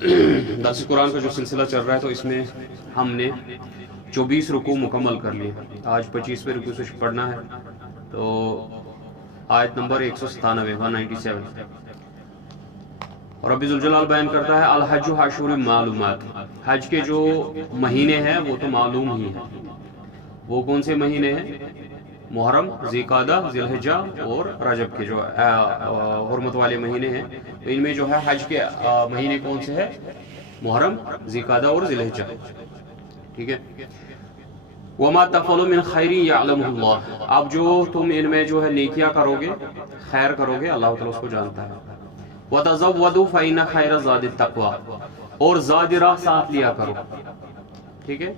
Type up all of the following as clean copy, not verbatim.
درس قرآن کا جو سلسلہ چل رہا ہے تو اس میں ہم نے 24 رکوع مکمل کر لیے. آج 25ویں رکوع سے پڑھنا ہے. تو آیت نمبر 197 197. اور رب ذوالجلال بیان کرتا ہے الحج اشہر معلومات. حج کے جو مہینے ہیں وہ تو معلوم ہی ہیں. وہ کون سے مہینے ہیں؟ محرم، ذوالقعدہ، ذی الحجہ اور رجب کے جو حرمت والے مہینے ہیں. تو ان میں جو ہے حج کے مہینے کون سے ہیں؟ محرم، ذوالقعدہ اور ذی الحجہ. ٹھیک ہے. وما تفعلوا من خیر یعلمہ اللہ. اب جو تم ان میں جو ہے نیکیاں کرو گے، خیر کرو گے، اللہ تعالیٰ اس کو جانتا ہے. وتزودوا فإن خیر الزاد التقوی. اور زاد راہ ساتھ لیا کرو. ٹھیک ہے.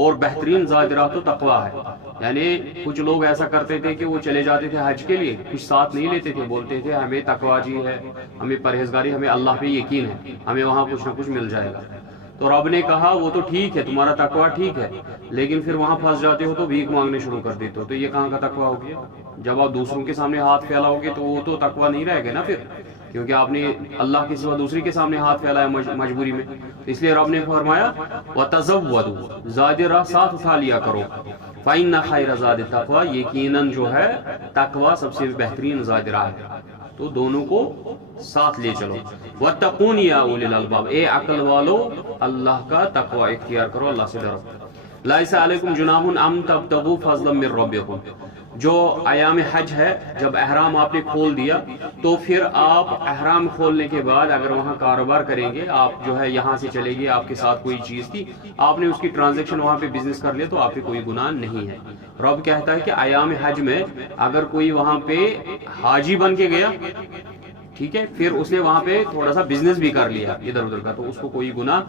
اور بہترین زاد راہ تو تقوی ہے. یعنی کچھ لوگ ایسا کرتے تھے کہ وہ چلے جاتے تھے حج کے لیے، کچھ ساتھ نہیں لیتے تھے، بولتے تھے ہمیں تقوی جی ہے، ہمیں پرہیزگاری، ہمیں اللہ پہ یقین ہے، ہمیں وہاں کچھ نہ کچھ مل جائے گا. تو رب نے کہا وہ تو ٹھیک ہے، تمہارا تقوی ٹھیک ہے، لیکن پھر وہاں پھنس جاتے ہو تو بھیک مانگنے شروع کر دیتے ہو. تو یہ کہاں کا تقوی ہو گیا؟ جب آپ دوسروں کے سامنے ہاتھ پھیلاؤ گے تو وہ تو تقوی نہیں رہے گا نا پھر، کیونکہ آپ نے اللہ کے سوا دوسری کے سامنے ہاتھ پھیلایا مجبوری میں. اس لیے رب نے فرمایا وَتَزَوَّدُوا، زاد راہ ساتھ اٹھا لیا کرو. فَإِنَّ خَيْرَ زَادِ التَّقْوَىٰ، یقیناً جو ہے تقوی سب سے بہترین زاد راہ ہے. تو دونوں کو ساتھ لے چلو. وَاتَّقُونِ يَا أُولِي الْأَلْبَابِ، اے عقل والو اللہ کا تقوی اختیار کرو، اللہ سے ڈرو. لَيْسَ عَلَيْكُمْ جُنَاحٌ أَن تَبْتَغُوا فَضْلًا مِّن رَّبِّكُمْ. جو ایام حج ہے، جب احرام آپ نے کھول دیا تو پھر آپ احرام کھولنے کے بعد اگر وہاں کاروبار کریں گے، آپ جو ہے یہاں سے چلے گئے، آپ کے ساتھ کوئی چیز تھی، آپ نے اس کی ٹرانزیکشن وہاں پہ بزنس کر لیا تو آپ پہ کوئی گناہ نہیں ہے. رب کہتا ہے کہ ایام حج میں اگر کوئی وہاں پہ حاجی بن کے گیا، ٹھیک ہے، پھر اس نے وہاں پہ تھوڑا سا بزنس بھی کر لیا ادھر ادھر کا، تو اس کو کوئی گناہ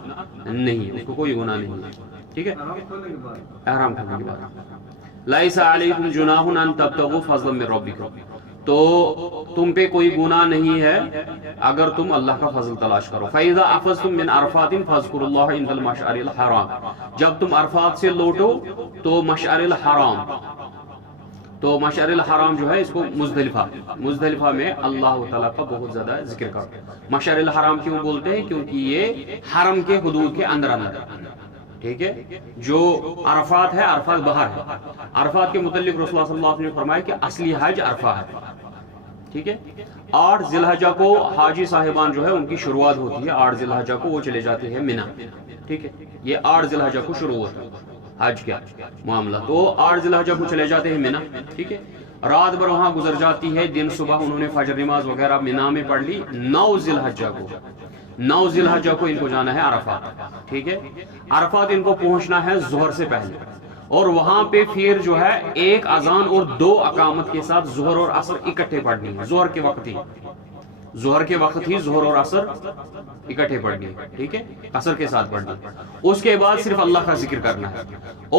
نہیں ہے، اس کو کوئی گناہ نہیں ہے. ٹھیک ہے. احرام کھولنے کے بعد لَيْسَ عَلَيْكُمْ جُنَاحٌ أَن تَبْتَغُوا فَضْلًا مِّن رَّبِّكُمْ. تو تم پہ کوئی گناہ نہیں ہے اگر تم اللہ کا فضل تلاش کرو. فَإِذَا أَفَضْتُم مِّنْ عَرَفَاتٍ فَاذْكُرُوا اللَّهَ عِندَ الْمَشْعَرِ الْحَرَامِ. جب تم عرفات سے لوٹو تو مشعر الحرام، تو مشعر الحرام جو ہے اس کو مزدلفہ میں اللہ تعالیٰ کا بہت زیادہ ذکر کرو. مشعر الحرام کیوں بولتے ہیں؟ کیونکہ یہ حرم کے حدود کے اندر ٹھیک ہے. جو عرفات ہے، عرفات باہر ہے. عرفات کے متعلق رسول اللہ صلی اللہ علیہ وسلم نے فرمایا کہ اصلی حج عرفہ ہے. ٹھیک ہے. 8 ذی الحجہ کو حاجی صاحبان جو ہے ان کی شروعات ہوتی ہے. 8 ذی الحجہ کو وہ چلے جاتے ہیں منی. ٹھیک ہے. یہ 8 ذی الحجہ کو شروع ہوتا ہے حج کا معاملہ. تو 8 ذی الحجہ کو چلے جاتے ہیں منی. ٹھیک ہے. رات بھر وہاں گزر جاتی ہے، دن صبح انہوں نے فجر نماز وغیرہ منی میں پڑھ لی. 9 ذی الحجہ کو ان کو جانا ہے عرفات. ٹھیک ہے. عرفات ان کو پہنچنا ہے ظہر سے پہلے، اور وہاں پہ پھر جو ہے ایک اذان اور 2 اقامت کے ساتھ ظہر اور عصر اکٹھے پڑھنی ہے. ظہر کے وقت ہی ظہر اور عصر اکٹھے پڑھنی ہے. ٹھیک ہے. عصر کے ساتھ پڑھنی ہے. اس کے بعد صرف اللہ کا ذکر کرنا ہے،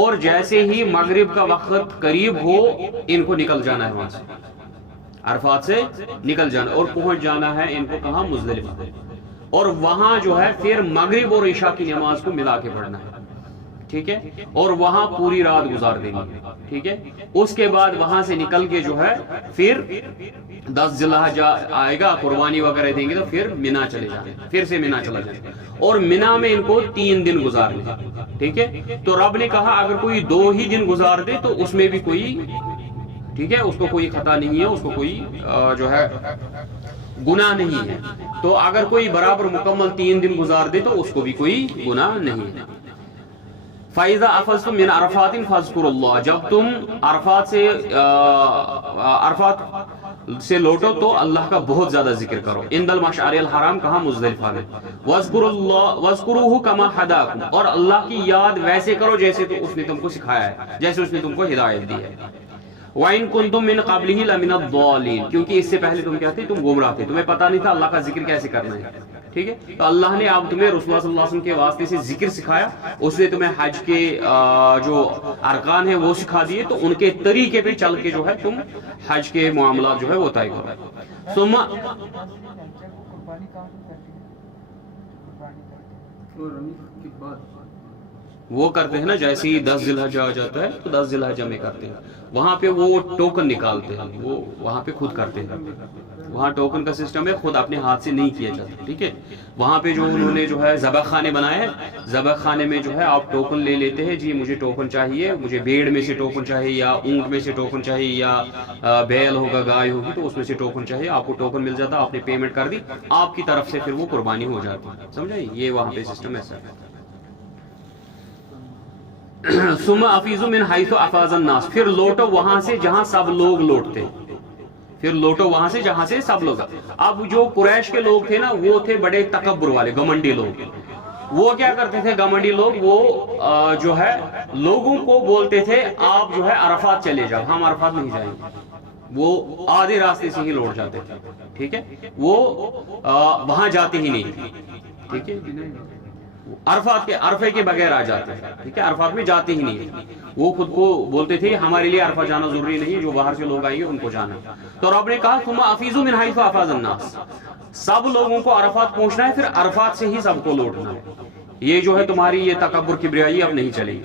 اور جیسے ہی مغرب کا وقت قریب ہو ان کو نکل جانا ہے وہاں سے، عرفات سے نکل جانا اور پہنچ جانا ہے ان کو کہاں؟ مزدلفہ. اور وہاں جو ہے پھر مغرب اور عشاء کی نماز کو ملا کے پڑھنا ہے. ٹھیک ہے. اور وہاں پوری رات گزار دیں گے. ٹھیک ہے. اس کے بعد وہاں سے نکل کے جو ہے پھر 10 ذی الحجہ آئے گا، قربانی وغیرہ دیں گے تو پھر منی چلے جائیں، پھر سے منی چلا جائے. اور منی میں ان کو 3 دن گزارنے. ٹھیک ہے. تو رب نے کہا اگر کوئی 2 ہی دن گزار دے تو اس میں بھی کوئی، ٹھیک ہے، اس کو کوئی خطا نہیں ہے، اس کو کوئی جو ہے گناہ نہیں ہے. تو اگر کوئی برابر مکمل 3 دن گزار دے تو اس کو بھی کوئی گناہ نہیں ہے. فَإِذَا أَفَضْتُم مِّنْ عَرَفَاتٍ فَاذْكُرُوا اللَّهَ. جب تم عرفات سے لوٹو تو اللہ کا بہت زیادہ ذکر کرو. عند المشعر الحرام، کہاں؟ مزدلفہ میں. وَاذْكُرُوهُ كَمَا هَدَاكُمْ، اور اللہ کی یاد ویسے کرو جیسے تو اس نے تم کو سکھایا ہے، جیسے اس نے تم کو ہدایت دی ہے. وَإِن كُنتُم مِّن قَبْلِهِ لَمِنَ الضَّالِّينَ، کیونکہ اس سے پہلے تم کیا تھے؟ تم گمراہ تھے، تمہیں پتہ نہیں تھا اللہ کا ذکر کیسے کرنا ہے. ٹھیک ہے. تو اللہ نے اب تمہیں رسول اللہ صلی اللہ علیہ وسلم کے واسطے سے ذکر سکھایا، اس نے تمہیں حج کے جو ارکان ہیں وہ سکھا دیے، تو ان کے طریقے پہ چل کے جو ہے تم حج کے معاملات جو ہے وہ طے کرو. ثم وہ کرتے ہیں نا جیسے ہی 10 ذی الحجہ آ جاتا ہے تو 10 ذی الحجہ میں کرتے ہیں, وہاں پہ وہ ٹوکن نکالتے ہیں, وہ وہاں پہ خود کرتے ہیں, وہاں ٹوکن کا سسٹم ہے, خود اپنے ہاتھ سے نہیں کیا جاتا, ٹھیک ہے. وہاں پہ جو انہوں نے جو ہے ذبح خانے بنائے ہیں, ذبح خانے میں جو ہے آپ ٹوکن لے لیتے ہیں, جی مجھے ٹوکن چاہیے, مجھے بھیڑ میں سے ٹوکن چاہیے, یا اونٹ میں سے ٹوکن چاہیے, یا بیل ہوگا, گائے ہوگی تو اس میں سے ٹوکن چاہیے, آپ کو ٹوکن مل جاتا, آپ نے پیمنٹ کر دی, آپ کی طرف سے پھر وہ قربانی ہو جاتی, سمجھا, یہ وہاں پہ سسٹم ایسا ہے. ثم افیضوا من حیث افاض الناس, پھر لوٹو وہاں سے جہاں سب لوگ لوٹتے, پھر لوٹو وہاں سے جہاں سے سب لوگ. اب جو قریش کے لوگ تھے نا وہ تھے بڑے تکبر والے, گمنڈی لوگ. وہ کیا کرتے تھے گمنڈی لوگ, وہ جو ہے لوگوں کو بولتے تھے آپ جو ہے عرفات چلے جاؤ, ہم عرفات نہیں جائیں گے. وہ آدھے راستے سے ہی لوٹ جاتے تھے, ٹھیک ہے, وہ وہاں جاتے ہی نہیں, ٹھیک ہے, عرفات کے عرفے کے بغیر آ جاتے ہیں, ٹھیک ہے, عرفات میں جاتے ہی نہیں. وہ خود کو بولتے تھے ہمارے لیے عرفہ جانا ضروری نہیں, جو باہر سے لوگ آئیں گے ان کو جانا. تو رب نے کہا ثم افیضوا من حیث افاض الناس, سب لوگوں کو عرفات پہنچنا ہے, پھر عرفات سے ہی سب کو لوٹنا ہے. یہ جو ہے تمہاری یہ تکبر کبریائی اب نہیں چلے گی.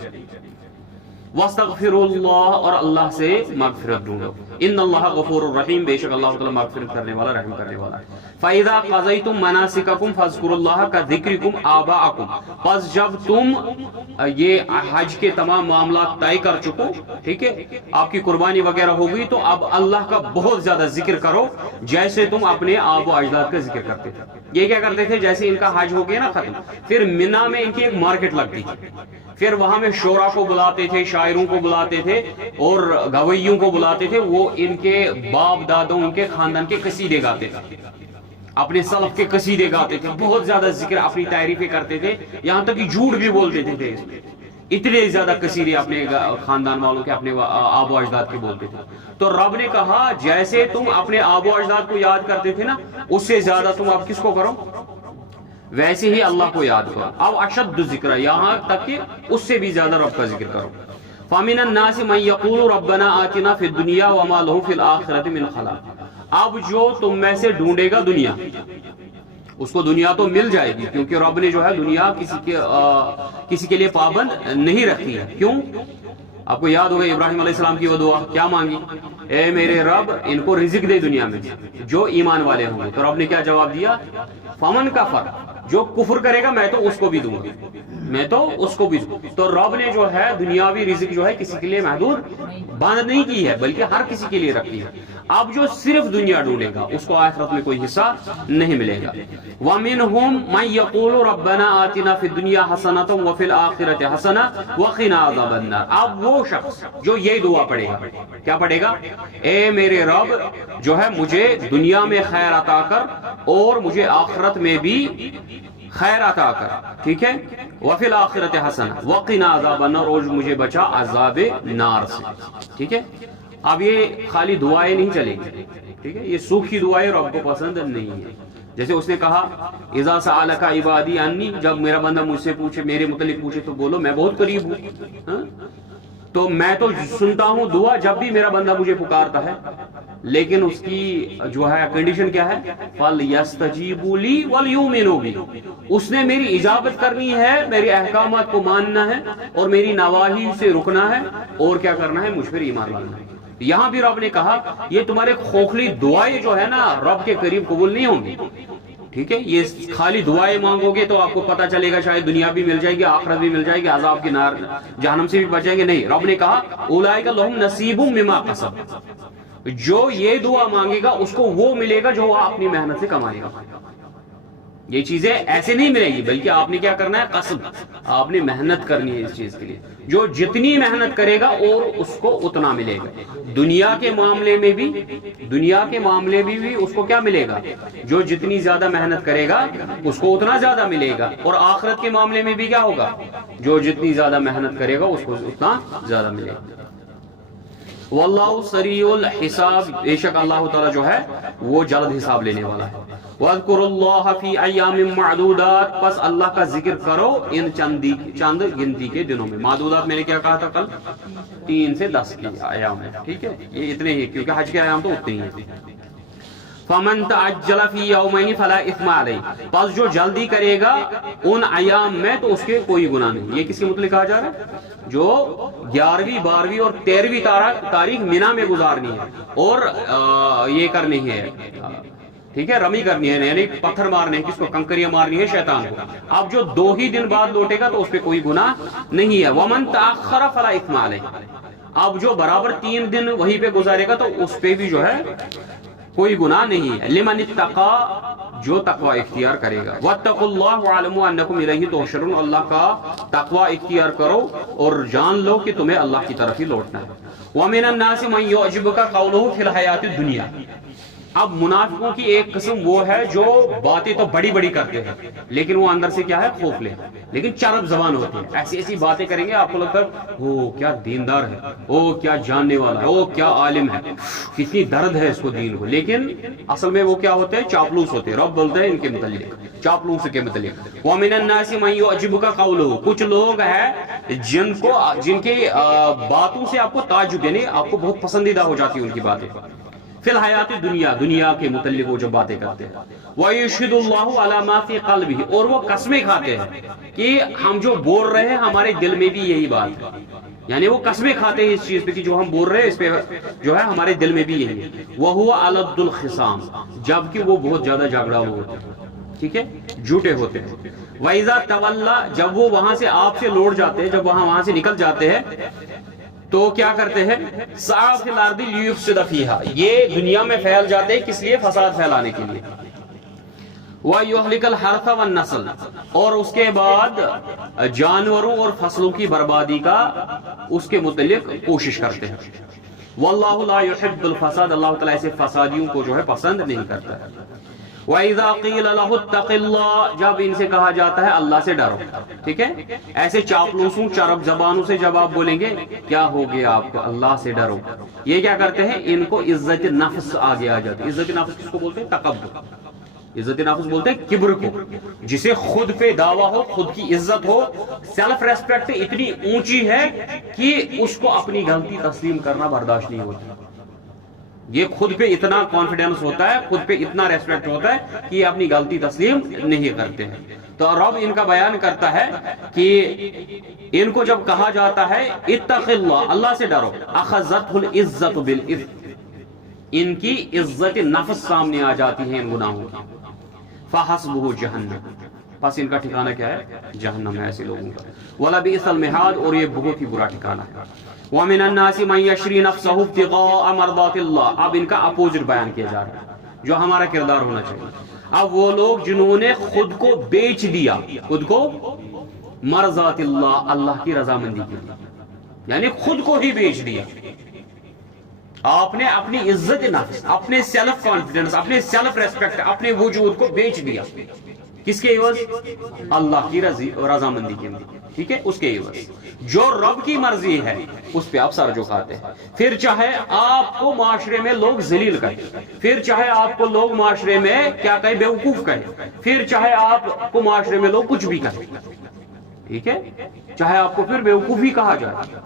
واستغفروا اللہ, اور اللہ سے مغفرت ڈھونڈو. ان اللہ غفور الرحیم, بے شک اللہ تعالی مغفرت کرنے والا, رحم کرنے والا ہے. فَإِذَا قَضَيْتُم مَنَاسِكَكُمْ فَاذْكُرُوا اللَّهَ كَذِكْرِكُمْ آبَاءَكُمْ, پس جب تم یہ حج کے تمام معاملات طے کر چکو, ٹھیک ہے, آپ کی قربانی وغیرہ ہو گئی, تو اب اللہ کا بہت زیادہ ذکر کرو جیسے تم اپنے آب و اجداد کا ذکر کرتے تھے. یہ کیا کرتے تھے, جیسے ان کا حج ہو گیا نا ختم, پھر منا میں ان کی ایک مارکیٹ لگتی تھی, پھر وہاں میں شعراء کو بلاتے تھے, شاعروں کو بلاتے تھے, اور گویوں کو بلاتے تھے. وہ ان کے باپ دادوں, ان کے خاندان کے قصیدے گاتے تھے, اپنے سلف کے قصیدے گاتے تھے, بہت زیادہ ذکر, اپنی تعریفیں کرتے تھے, یہاں تک کہ جھوٹ بھی بول دیتے تھے. اتنے زیادہ قصیدے اپنے خاندان والوں کے, اپنے آب و اجداد کے بولتے تھے. تو رب نے کہا جیسے تم اپنے آب و اجداد کو یاد کرتے تھے نا, اس سے زیادہ تم اب کس کو کرو, ویسے ہی اللہ کو یاد کرو. اب اشد ذکر, یہاں تک کہ اس سے بھی زیادہ رب کا ذکر کرو. فَمِنَ النَّاسِ مَن يَقُولُ رَبَّنَا آتِنَا فِي الدُّنْيَا وَمَا لَهُ فِي الْآخِرَةِ مِنْ خَلَاقٍ. اب جو تم میں سے ڈھونڈے گا دنیا, اس کو دنیا تو مل جائے گی, کیونکہ رب نے جو ہے دنیا کسی کے لیے پابند نہیں رکھی ہے. کیوں؟ آپ کو یاد ہوگا ابراہیم علیہ السلام کی وہ دعا کیا مانگی, اے میرے رب ان کو رزق دے دنیا میں جو ایمان والے ہوں گے. تو رب نے کیا جواب دیا, فمن کفر, جو کفر کرے گا میں تو اس کو بھی دوں گا, میں تو اس کو بھی دوں. تو رب نے جو ہے دنیاوی رزق جو ہے کسی کے لیے محدود بند نہیں کی ہے, بلکہ ہر کسی کے لیے رکھی ہے. اب جو صرف دنیا ڈھونڈے گا اس کو آخرت میں کوئی حصہ نہیں ملے گا. وَمِنْهُمْ مَنْ يَقُولُ رَبَّنَا آتِنَا فِي الدُّنْيَا حَسَنَةً وَفِي الْآخِرَةِ حَسَنَةً وَقِنَا عَذَابَ النَّارِ. اب وہ شخص جو یہ دعا پڑھے گا, کیا پڑھے گا, اے میرے رب جو ہے مجھے دنیا میں خیر عطا کر اور مجھے آخرت میں بھی خیر عطا کر, ٹھیک ہے, وفی الآخرت حسن وقنا عذاب النار, اور مجھے بچا عذاب نار سے, ٹھیک ہے. اب یہ خالی دعائیں نہیں چلیں گی, ٹھیک ہے, یہ سوکھی دعائیں رب کو پسند نہیں ہے. جیسے اس نے کہا اذا سألک عبادی انی, جب میرا بندہ مجھ سے پوچھے, میرے متعلق پوچھے تو بولو میں بہت قریب ہوں, تو میں تو سنتا ہوں دعا جب بھی میرا بندہ مجھے پکارتا ہے. لیکن اس کی جو ہے کنڈیشن کیا ہے, فَلْيَسْتَجِيبُوا لِي وَلْيُؤْمِنُوا بِي, اس نے میری اجابت کرنی ہے, میرے احکامات کو ماننا ہے, اور میری نواہی سے رکنا ہے, اور کیا کرنا ہے, مجھ پر ایمان لانا ہے. یہاں بھی رب نے کہا یہ تمہارے کھوکھلی دعائیں جو ہے نا رب کے قریب قبول نہیں ہوں گی, ٹھیک ہے. یہ خالی دعائیں مانگو گے تو آپ کو پتا چلے گا شاید دنیا بھی مل جائے گی, آخرت بھی مل جائے گی, عذاب کی نار جہنم سے بھی بچ جائیں گے. نہیں, رب نے کہا اولئک لہم نصیب مما کسب, جو یہ دعا مانگے گا اس کو وہ ملے گا جو وہ اپنی محنت سے کمائے گا. یہ چیزیں ایسے نہیں ملے گی, بلکہ آپ نے کیا کرنا ہے, قصب, آپ نے محنت کرنی ہے اس چیز کے لیے. جو جتنی محنت کرے گا اور اس کو اتنا ملے گا. دنیا کے معاملے میں بھی اس کو کیا ملے گا, جو جتنی زیادہ محنت کرے گا اس کو اتنا زیادہ ملے گا. اور آخرت کے معاملے میں بھی کیا ہوگا, جو جتنی زیادہ محنت کرے گا اس کو اتنا زیادہ ملے گا. واللہ سریع الحساب, بے شک اللہ تعالیٰ جو ہے وہ جلد حساب لینے والا ہے. وَاذْكُرُوا اللَّهَ فِي أَيَّامٍ مَّعْدُودَاتٍ, پس اللہ کا ذکر کرو ان چند گنتی کے دنوں میں. معدودات میں نے کیا کہا تھا کل, 3 سے 10 کی ایام ہے, ٹھیک ہے, یہ اتنے ہی, کیونکہ حج کے ایام تو اتنے ہی ہیں. فمن تعجل فی یومین فلا اثم علیہ، پس جو جلدی کرے گا ان ایام میں تو اس کے کوئی گناہ نہیں۔ یہ کس کے متعلق کہا جا رہا ہے؟ جو 11ویں 12ویں اور 13ویں تاریخ مینا میں گزارنی ہے اور یہ کرنی ہے، ٹھیک ہے، رمی کرنی ہے، یعنی پتھر مارنے ہیں، کس کو؟ کنکریاں مارنی ہے شیطان کو۔ اب جو 2 ہی دن بعد لوٹے گا تو اس پہ کوئی گناہ نہیں ہے۔ ومن تاخر فلا اثم علیہ، اب جو برابر 3 دن وہیں پہ گزارے گا تو اس پہ بھی جو ہے کوئی گناہ نہیں ہے۔ لمن اتقا، جو تقوی اختیار کرے گا۔ واتقوا اللہ واعلموا انکم الیہ تحشرون، اللہ کا تقوی اختیار کرو اور جان لو کہ تمہیں اللہ کی طرف ہی لوٹنا ہے۔ ومن الناس من یعجبک قولہ فی الحیاۃ الدنیا، اب منافقوں کی ایک قسم وہ ہے جو باتیں تو بڑی بڑی کرتے ہیں لیکن وہ اندر سے کیا ہے؟ کھوکھلے، لیکن چرب زبان ہوتی ہے، ایسی ایسی باتیں کریں گے آپ کو لگتا ہے وہ کیا دیندار ہے، وہ کیا جاننے والا ہے، وہ کیا عالم ہے، کتنی درد ہے اس کو دین کو، لیکن اصل میں وہ کیا ہوتے ہیں؟ چاپلوس ہوتے ہیں۔ رب بولتے ہیں ان کے متعلق، چاپلوس کے متعلق، وَمِنَ النَّاسِ مَن يُعْجِبُكَ قَوْلُهُ، کچھ لوگ ہیں جن کی باتوں سے آپ کو تعجب، یعنی آپ کو بہت پسندیدہ ہو جاتی ہیں ان کی باتیں، فی الحیات دنیا، دنیا کے متعلق وہ جو باتیں کرتے ہیں۔ وَيُشْهِدُ اللَّهُ عَلَى مَا فِي قَلْبِهِ، اور وہ قسمیں کھاتے ہیں کہ ہم جو بول رہے ہیں ہمارے دل میں بھی یہی بات ہے، یعنی وہ قسمیں کھاتے ہیں اس چیز پہ کہ جو ہم بول رہے ہیں اس پہ جو ہے ہمارے دل میں بھی یہی ہے۔ وَهُوَ أَلَدُّ الْخِصَامِ، جبکہ وہ بہت زیادہ جھگڑالو ہوتے ہیں، ٹھیک ہے، جھوٹے ہوتے ہیں۔ وَإِذَا تَوَلَّى، جب وہ وہاں سے آپ سے لوٹ جاتے ہیں، جب وہاں سے نکل جاتے ہیں تو کیا کرتے ہیں؟ سعی فی الارض لیفسد فیہا، یہ دنیا میں پھیل جاتے ہیں، کس لیے؟ فساد پھیلانے کے لیے۔ وَيُهْلِكَ الْحَرْثَ وَالنَّسْلَ، اور اس کے بعد جانوروں اور فصلوں کی بربادی کا اس کے متعلق کوشش کرتے ہیں۔ وَاللَّهُ لَا يُحِبُّ الْفَسَادَ، اللہ تعالیٰ ایسے فسادیوں کو جو ہے پسند نہیں کرتا ہے۔ وَإِذَا قِيلَ لَهُ اتَّقِ اللَّهِ، جب ان سے کہا جاتا ہے اللہ سے ڈرو، ٹھیک ہے، ایسے چاپلوسوں چرب زبانوں سے جب آپ بولیں گے کیا ہو گیا آپ کو؟ اللہ سے ڈرو، یہ کیا کرتے ہیں؟ ان کو عزت نفس آگے آ جاتی ہے۔ عزت نفس کس کو بولتے ہیں؟ تکبر، عزت نفس بولتے ہیں کبر کو، جسے خود پہ دعویٰ ہو، خود کی عزت ہو، سیلف ریسپیکٹ اتنی اونچی ہے کہ اس کو اپنی غلطی تسلیم کرنا برداشت نہیں ہوتی، یہ خود پہ اتنا کانفیڈنس ہوتا ہے، خود پہ اتنا ریسپیکٹ ہوتا ہے کہ یہ اپنی غلطی تسلیم نہیں کرتے ہیں۔ تو رب ان کا بیان کرتا ہے کہ ان کو جب کہا جاتا ہے اتق اللہ، اللہ سے ڈرو، اخذتہ العزت بالاثم، ان کی عزت نفس سامنے آ جاتی ہے ان گناہوں کی، فحسبہ جہنم، پس ان کا ٹھکانہ کیا ہے؟ جہنم ہے ایسے لوگوں کا۔ وَلَبِئْسَ الْمِہَادُ، اور یہ بہت ہی برا ٹھکانہ ہے۔ وَمِنَ النَّاسِ مَن يَشْرِي نَفْسَهُ ابْتِغَاءَ مَرْضَاتِ اللَّهِ، اب ان کا اپوزٹ بیان کیا جا رہا ہے جو ہمارا کردار ہونا چاہیے۔ اب وہ لوگ جنہوں نے خود کو بیچ دیا، خود کو مرضات اللہ، اللہ کی رضامندی کے لیے، یعنی خود کو ہی بیچ دیا، آپ نے اپنی عزت نفس، اپنے سیلف کانفیڈنس، اپنے سیلف ریسپیکٹ، اپنے وجود کو بیچ دیا، کس کے عوض؟ اللہ کی رضامندی کے لیے، ٹھیک ہے، اس کے عوض جو رب کی مرضی ہے اس پہ آپ سر جھکاتے ہیں، پھر چاہے آپ کو معاشرے میں لوگ ذلیل کہیں، پھر چاہے آپ کو لوگ معاشرے میں کیا کہیں؟ بیوقوف کہیں، پھر چاہے آپ کو معاشرے میں لوگ کچھ بھی کہیں، ٹھیک ہے، چاہے آپ کو پھر بیوقوف ہی کہا جائے،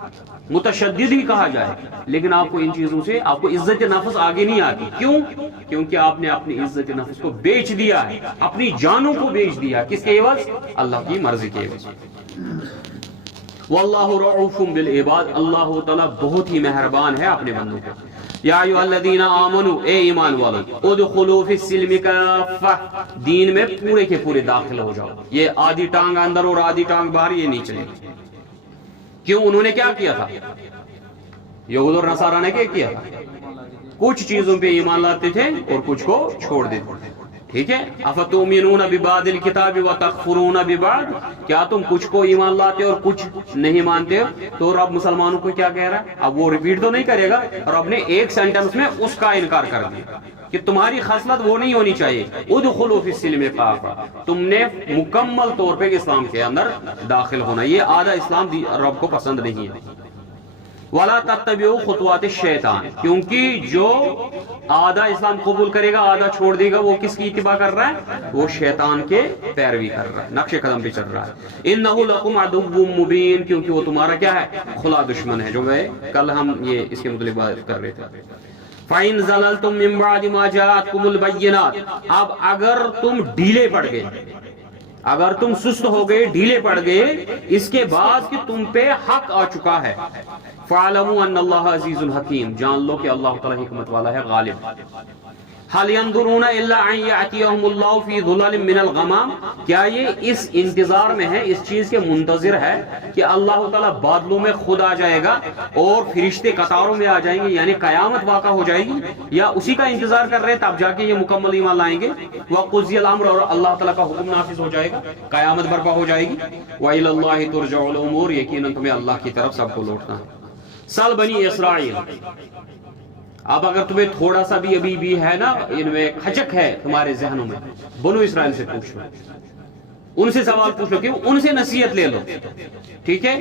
متشدد ہی کہا جائے، لیکن آپ کو ان چیزوں سے آپ کو عزت نفس آگے نہیں آتی۔ کیوں؟ کیونکہ آپ نے اپنی عزت نفس کو بیچ دیا ہے، اپنی جانوں کو بیچ دیا، کس کے عوض؟ اللہ کی مرضی کے عوض۔ واللہ رعوف بالعباد، اللہ تعالیٰ بہت ہی مہربان ہے اپنے بندوں کو۔ یا ایھا الذین آمنوا، اے ایمان والو، ادخلوا فی السلم کافہ، دین میں پورے کے پورے داخل ہو جاؤ، یہ آدھی ٹانگ اندر اور آدھی ٹانگ باہر یہ نہیں چلے گی۔ کیوں؟ انہوں نے کیا کیا تھا؟ یہود اور نصارہ نے کیا کیا تھا؟ کچھ چیزوں پہ ایمان لاتے تھے اور کچھ کو چھوڑ دیتے تھے، ٹھیک ہے۔ افتؤمنون ببعض الکتاب وتکفرون ببعض، کیا تم کچھ کو ایمان لاتے اور کچھ نہیں مانتے ہو؟ تو رب مسلمانوں کو کیا کہہ رہا ہے؟ اب وہ ریپیٹ تو نہیں کرے گا، رب نے ایک سینٹنس میں اس کا انکار کر دیا کہ تمہاری خصلت وہ نہیں ہونی چاہیے، ادخلوا فی السلم کافہ، تم نے مکمل طور پہ اسلام کے اندر داخل ہونا، یہ آدھا اسلام رب کو پسند نہیں ہے۔ وَلَا تَتَّبِعُوا خُطُوَاتِ الشَّيْطَانِ، کیونکہ جو آدھا اسلام قبول کرے گا آدھا چھوڑ دے گا، وہ کس کی اتباع کر رہا ہے؟ وہ شیطان کے پیروی کر رہا ہے، نقش قدم پہ چل رہا ہے۔ إِنَّهُ لَكُمْ عَدُوٌّ مُّبِينٌ، کیونکہ وہ تمہارا کیا ہے؟ کھلا دشمن ہے، جو میں کل ہم یہ اس کے متعلق بات کر رہے تھے۔ فَإِن زَلَلْتُم مِّن بَعْدِ مَا جَاءَتْكُمُ الْبَيِّنَاتُ، اب اگر تم ڈھیلے پڑ گئے، اگر تم سست ہو گئے، ڈھیلے پڑ گئے اس کے بعد کہ تم پہ حق آ چکا ہے، فَاعْلَمُوا أَنَّ اللَّهَ عَزِيزٌ حَكِيمٌ، جان لو کہ اللہ تعالیٰ حکمت والا ہے، غالب۔ هل ينظرون الا ان ياتيهم الله في ظلال من الغمام، کیا یہ اس انتظار میں ہے، اس چیز کے منتظر ہے کہ اللہ تعالیٰ بادلوں میں خود آ جائے گا اور فرشتے قطاروں میں آ جائیں گے، یعنی قیامت واقع ہو جائے گی، یا اسی کا انتظار کر رہے ہیں تب جا کے یہ مکمل ایمان لائیں گے؟ وقضی الامر، اور اللہ تعالیٰ کا حکم نافذ ہو جائے گا، قیامت برپا ہو جائے گی۔ وإلى الله ترجع الامور، یقیناً تمہیں اللہ کی طرف سب کو لوٹنا ہے۔ سال بنی اسرائیل، اب اگر تمہیں تھوڑا سا بھی ابھی بھی ہے نا ان میں کھچک ہے تمہارے ذہنوں میں، بنو اسرائیل سے پوچھ لو، ان سے سوال پوچھ لو، کہ ان سے نصیحت لے لو، ٹھیک ہے؟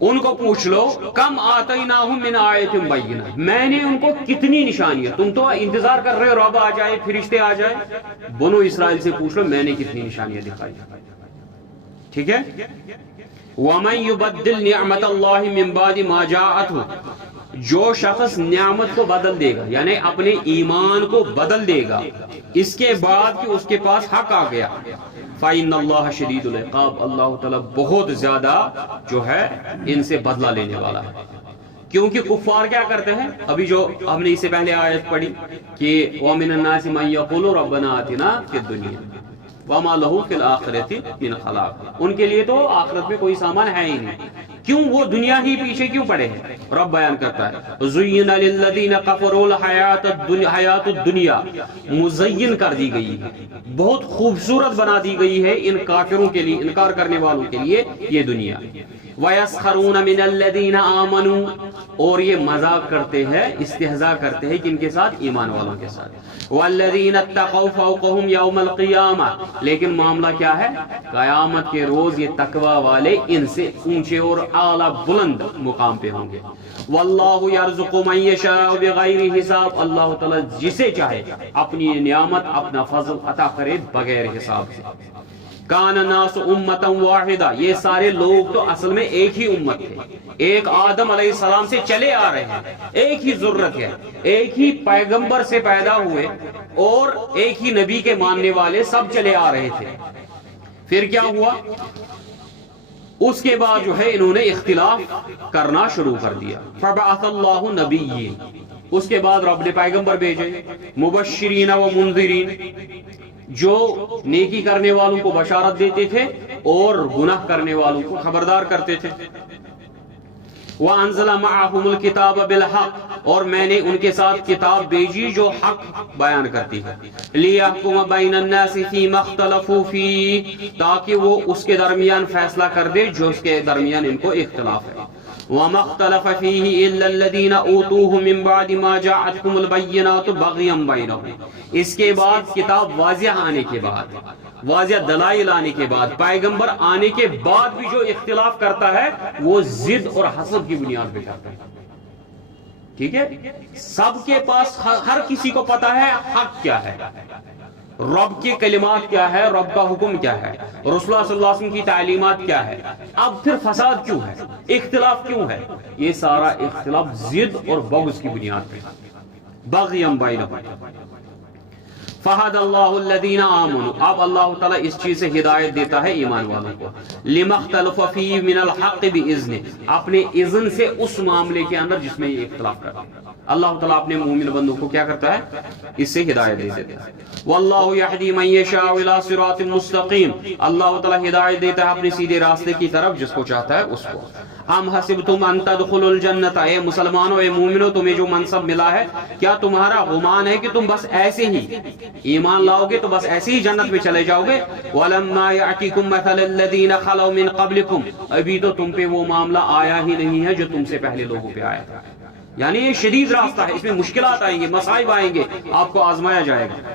ان کو پوچھ لو کم آتیناہم من آیۃ بینہ، میں نے ان کو کتنی نشانیاں، تم تو انتظار کر رہے ہو رب آ جائے، فرشتے آ جائے، بنو اسرائیل سے پوچھ لو میں نے کتنی نشانیاں دکھائی، ٹھیک ہے؟ وَمَن يُبَدِّلْ نِعْمَةَ اللَّهِ مِن بَعْدِ مَا جَاءَتْهُ، جو شخص نعمت کو بدل دے گا، یعنی اپنے ایمان کو بدل دے گا اس کے بعد کہ اس کے پاس حق آ گیا، فَإِنَّ اللَّهَ شَدِيدُ الْعِقَابِ، اللہ تعالیٰ بہت زیادہ جو ہے ان سے بدلہ لینے والا ہے۔ کیونکہ کفار کیا کرتے ہیں، ابھی جو ہم نے اس سے پہلے آیت پڑھی کہ وَمِنَ النَّاسِ مَن يَقُولُ رَبَّنَا آتِنَا فِي الدُّنْيَا وَمَا لَهُ فِي الْآخِرَةِ مِنْ خَلَاقٍ، ان کے لیے تو آخرت میں کوئی سامان ہے ہی نہیں، کیوں وہ دنیا ہی پیچھے کیوں پڑے ہیں؟ رب بیان کرتا ہے زُيِّنَ لِلَّذِينَ كَفَرُوا الْحَيَاةُ الدُّنْيَا، مزین کر دی گئی ہے، بہت خوبصورت بنا دی گئی ہے ان کافروں کے لیے، انکار کرنے والوں کے لیے یہ دنیا۔ وَيَسْخَرُونَ مِنَ الَّذِينَ آمَنُوا، اور یہ مذاق کرتے ہیں، استہزاء کرتے ہیں کن کے ساتھ؟ ایمان والوں کے ساتھ۔ وَالَّذِينَ اتَّقَوْا فَوْقَهُمْ يَوْمَ الْقِيَامَةِ، لیکن معاملہ کیا ہے؟ قیامت کے روز یہ تقوی والے ان سے اونچے اور اعلیٰ بلند مقام پہ ہوں گے۔ وَاللَّهُ يَرْزُقُ مَن يَشَاءُ بِغَيْرِ حساب، اللہ تعالیٰ جسے چاہے اپنی نعمت، اپنا فضل عطا کرے بغیر حساب سے۔ کان الناس امتا واحدہ، یہ سارے لوگ تو اصل میں ایک ہی امت تھے، ایک آدم علیہ السلام سے چلے آ رہے ہیں، ایک ہی ضرورت ہے، ایک ہی پیغمبر سے پیدا ہوئے اور ایک ہی نبی کے ماننے والے سب چلے آ رہے تھے۔ پھر کیا ہوا؟ اس کے بعد جو ہے انہوں نے اختلاف کرنا شروع کر دیا۔ فبعث اللہ نبیین، اس کے بعد رب نے پیغمبر بھیجے، مبشرین و منذرین، جو نیکی کرنے والوں کو بشارت دیتے تھے اور گناہ کرنے والوں کو خبردار کرتے تھے۔ وَأَنزَلَ مَعَهُمُ الْكِتَابَ بِالْحَقِّ، اور میں نے ان کے ساتھ کتاب بھیجی جو حق بیان کرتی ہے، لِيَحْكُمَ بَيْنَ النَّاسِ فِيمَا اخْتَلَفُوا فِيهِ، تاکہ وہ اس کے درمیان فیصلہ کر دے جو اس کے درمیان ان کو اختلاف ہے۔ وَمَا اخْتَلَفَ فِيهِ إِلَّا الَّذِينَ أُوتُوهُ مِن بَعْدِ مَا جَاءَتْهُمُ الْبَيِّنَاتُ بَغْيًا بَيْنَهُمْ، اس کے بعد کتاب واضح آنے کے بعد، واضح دلائل آنے کے بعد، پیغمبر آنے کے بعد بھی جو اختلاف کرتا ہے وہ ضد اور حسد کی بنیاد پہ کرتا ہے، ٹھیک ہے؟ سب کے پاس ہر کسی کو پتا ہے حق کیا ہے، رب کی کلمات کیا ہے، رب کا حکم کیا ہے، رسول اللہ صلی اللہ علیہ وسلم کی تعلیمات کیا ہے، اب پھر فساد کیوں ہے، اختلاف کیوں ہے؟ یہ سارا اختلاف ضد اور بغض کی بنیاد پہ، بغیم بینہم۔ فہد اللہ الذین آمنوا، اب اللہ تعالیٰ اس چیز سے ہدایت دیتا ہے ایمان والوں کو، لما اختلف فیہ من الحق بإذن، اپنے اذن سے اس معاملے کے اندر جس میں یہ اختلاف کرتے ہیں، اللہ تعالیٰ اپنے مومن بندوں کو کیا کرتا ہے؟ اس سے ہدایت دے دیتا ہے۔ واللہ یہدی من یشاء الی صراط مستقیم، اللہ تعالیٰ ہدایت دیتا ہے اپنے سیدھے راستے کی طرف جس کو چاہتا ہے اس کو۔ ام حسبتم ان تدخلوا الجنت، اے مسلمانوں، اے مومنوں، تمہیں جو منصب ملا ہے کیا تمہارا گمان ہے کہ تم بس ایسے ہی ایمان لاؤ گے تو بس ایسے ہی جنت میں چلے جاؤ گے؟ وَلَمَّا يَأْتِكُمْ مَثَلُ الَّذِينَ خَلَوْا مِن قَبْلِكُمْ، ابھی تو تم پہ وہ معاملہ آیا ہی نہیں ہے جو تم سے پہلے لوگوں پہ آیا تھا، یعنی یہ شدید راستہ ہے، اس میں مشکلات آئیں گے، مصائب آئیں گے، آپ کو آزمایا جائے گا۔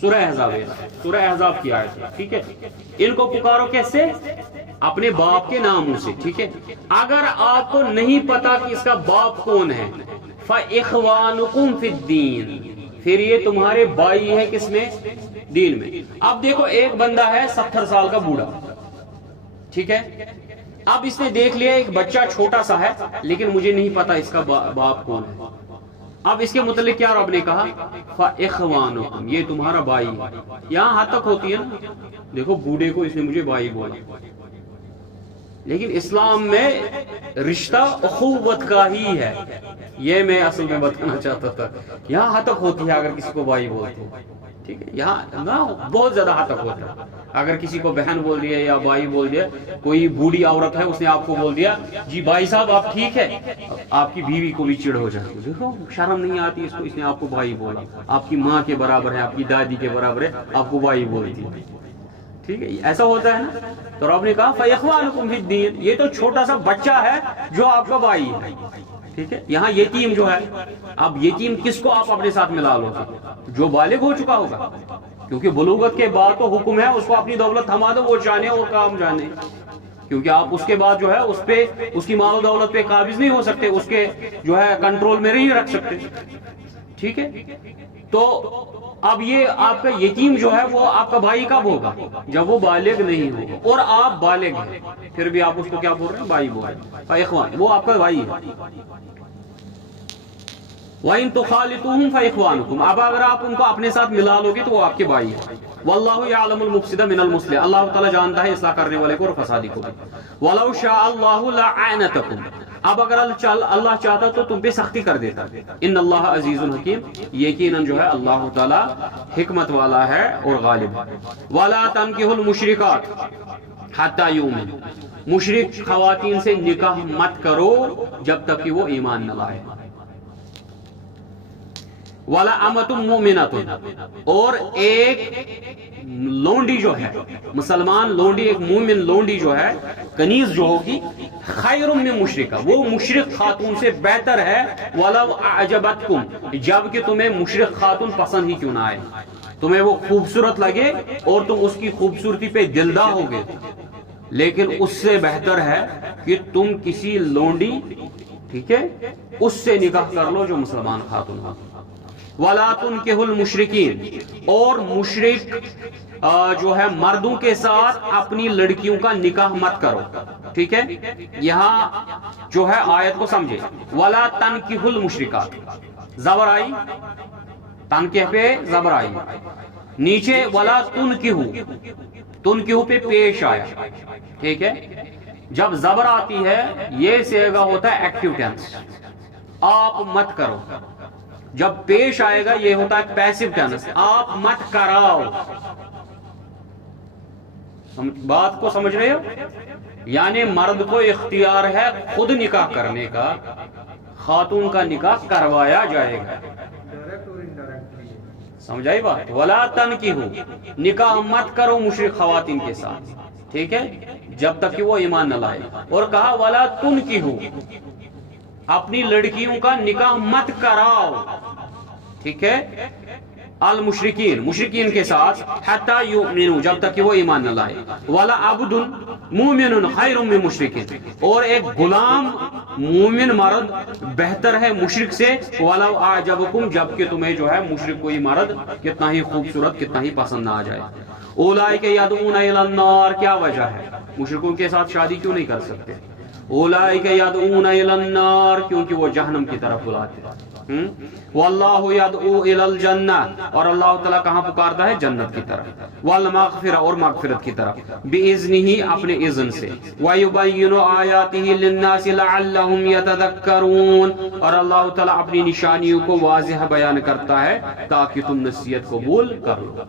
سورہ احزاب کی آیت ہے، ٹھیک ہے. ان کو پکارو کیسے؟ اپنے باپ کے ناموں سے، ٹھیک ہے. اگر آپ کو نہیں پتا کہ اس کا باپ کون ہے، فَإِخْوَانُكُمْ فِي الدِّينِ، پھر یہ تمہارے بھائی ہے کس میں؟ دین میں. اب دیکھو ایک بندہ ہے 70 سال کا بوڑھا، ٹھیک ہے. اب اس نے دیکھ لیا ایک بچہ چھوٹا سا ہے لیکن مجھے نہیں پتا اس کا باپ کون ہے. اب اس کے متعلق کیا رب نے کہا؟ فَإِخْوَانُكُمْ، یہ تمہارا بھائی ہے. یہاں حد تک ہوتی ہے نا، دیکھو بوڑھے کو اس نے مجھے بھائی بولا، لیکن اسلام میں رشتہ اخوت کا ہی ہے. یہ میں اصل میں بتانا چاہتا تھا. یہاں حد تک ہوتی ہے اگر کسی کو بھائی بولتے ہیں، ٹھیک ہے. یہاں نا بہت زیادہ حد تک ہوتا ہے. اگر کسی کو بہن بول دیا یا بھائی بول دیا، کوئی بوڑھی عورت ہے اس نے آپ کو بول دیا جی بھائی صاحب آپ ٹھیک ہے، آپ کی بیوی کو بھی چڑ ہو جاتی ہے. دیکھو شرم نہیں آتی اس کو، اس نے آپ کو بھائی بولا. آپ کی ماں کے برابر ہے، آپ کی دادی کے برابر ہے، آپ کو بھائی بولتی ہے، ٹھیک ہے. ایسا ہوتا ہے نا. تو رب نے کہا فَإِخْوَانُكُمْ فِي الدِّينِ، یہ تو چھوٹا سا بچہ ہے جو آپ کا بھائی ہے، ٹھیک ہے. یہاں یتیم جو ہے، اب یتیم کس کو آپ اپنے ساتھ ملا لو گے؟ جو بالغ ہو چکا ہوگا، کیونکہ بلوغت کے بعد تو حکم ہے اس کو اپنی دولت تھما دو، وہ جانے اور کام جانے. کیونکہ آپ اس کے بعد جو ہے اس پہ، اس کی مال و دولت پہ قابض نہیں ہو سکتے، اس کے جو ہے کنٹرول میں نہیں رکھ سکتے، ٹھیک ہے. تو اب یہ آپ کا یتیم جو ہے وہ آپ کا بھائی کب ہوگا؟ جب وہ بالغ نہیں ہوگا اور آپ بالغ ہیں، پھر بھی آپ اس کو کیا بول رہے ہیں؟ بھائی بول رہے ہیں. اخوان، وہ آپ کا بھائی ہے. وَإِن تُخَالِطُوهُمْ فَإِخْوَانُكُمْ، اب اگر آپ ان کو اپنے ساتھ ملا لو گے تو وہ آپ کے بھائی ہیں. وَاللَّهُ يَعْلَمُ الْمُفْسِدَ مِنَ الْمُصْلِحِ، اللہ تعالیٰ جانتا ہے اصلاح کرنے والے کو اور فسادی کو بھی. وَلَوْ شَاءَ اللَّهُ لَأَعْنَتَكُمْ، اب اگر اللہ چاہتا تو تم پہ سختی کر دیتا. ان اللہ عزیز الحکیم، یقیناً جو ہے اللہ تعالیٰ حکمت والا ہے اور غالب. وَلَا تَنكِحُوا الْمُشْرِكَاتِ حَتَّى يُؤْمِنَ، مشرک خواتین سے نکاح مت کرو جب تک کہ وہ ایمان نہ لائے. وَلَا أَمَةٌ مُؤْمِنَةٌ، اور ایک لونڈی جو ہے، مسلمان لونڈی، ایک مومن لونڈی جو ہے، کنیز جو ہوگی، خیر من مشرکہ، وہ مشرک خاتون سے بہتر ہے. وَلَوْ أَعْجَبَتْكُمْ، جب کہ تمہیں مشرک خاتون پسند ہی کیوں نہ آئے، تمہیں وہ خوبصورت لگے اور تم اس کی خوبصورتی پہ دلدار ہوگے، لیکن اس سے بہتر ہے کہ تم کسی لونڈی، ٹھیک ہے، اس سے نکاح کر لو جو مسلمان خاتون ہو. وَلَا تُنْكِحُوا الْمُشْرِكِينَ، اور مشرک جو ہے مردوں کے ساتھ اپنی لڑکیوں کا نکاح مت کرو، ٹھیک ہے. یہاں جو ہے آیت کو سمجھے. وَلَا تَنْكِحُوا الْمُشْرِكَاتِ، زبر آئی، تنکیح پہ زبر آئی، نیچے وَلَا تُنْكِحُوا، تُنْكِحُوا پہ پیش آیا، ٹھیک ہے. جب زبر آتی ہے یہ صیغہ ہوتا ہے ایکٹیو ٹینس، آپ مت کرو. جب پیش آئے گا یہ ہوتا ہے پیسیو ٹینس، آپ مت کراؤ. بات کو سمجھ رہے ہو؟ یعنی مرد کو اختیار ہے خود نکاح کرنے کا، خاتون کا نکاح کروایا جائے گا. سمجھائی بات؟ وَلَا تَنْكِحُوا، نکاح مت کرو مشرک خواتین کے ساتھ، ٹھیک ہے، جب تک کہ وہ ایمان نہ لائے. اور کہا وَلَا تُنْكِحُوا، اپنی لڑکیوں کا نکاح مت کراؤ، ٹھیک ہے، المشرکین، مشرکین کے ساتھ، حتی یؤمنوا، جب تک کہ وہ ایمان نہ لائے. وَلَا عَبْدٌ مُؤْمِنٌ خَيْرٌ مِّن مُشْرِكٍ، اور ایک غلام مومن مرد بہتر ہے مشرک سے. وَلَوْ أَعْجَبَكُمْ، جب کہ تمہیں جو ہے مشرک کوئی مرد کتنا ہی خوبصورت، کتنا ہی پسند نہ آ جائے. اولئک یدعون الی النار، کیا وجہ ہے مشرکوں کے ساتھ شادی کیوں نہیں کر سکتے؟ اولئک یدعون الی النار، کیونکہ وہ جہنم کی طرف بلاتے ہیں. واللہ یدعو الی الجنہ، اور اللہ تعالیٰ کہاں پکارتا ہے؟ جنت کی طرف. والمغفرہ، اور مغفرت کی طرف، بِإِذْنِهِ، اپنے اذن سے. وَيُبَيِّنُ آیَاتِهِ لِلنَّاسِ لَعَلَّهُمْ يَتَذَكَّرُونَ، اور اللہ تعالیٰ اپنی نشانیوں کو واضح بیان کرتا ہے تاکہ تم نصیحت قبول کر لو.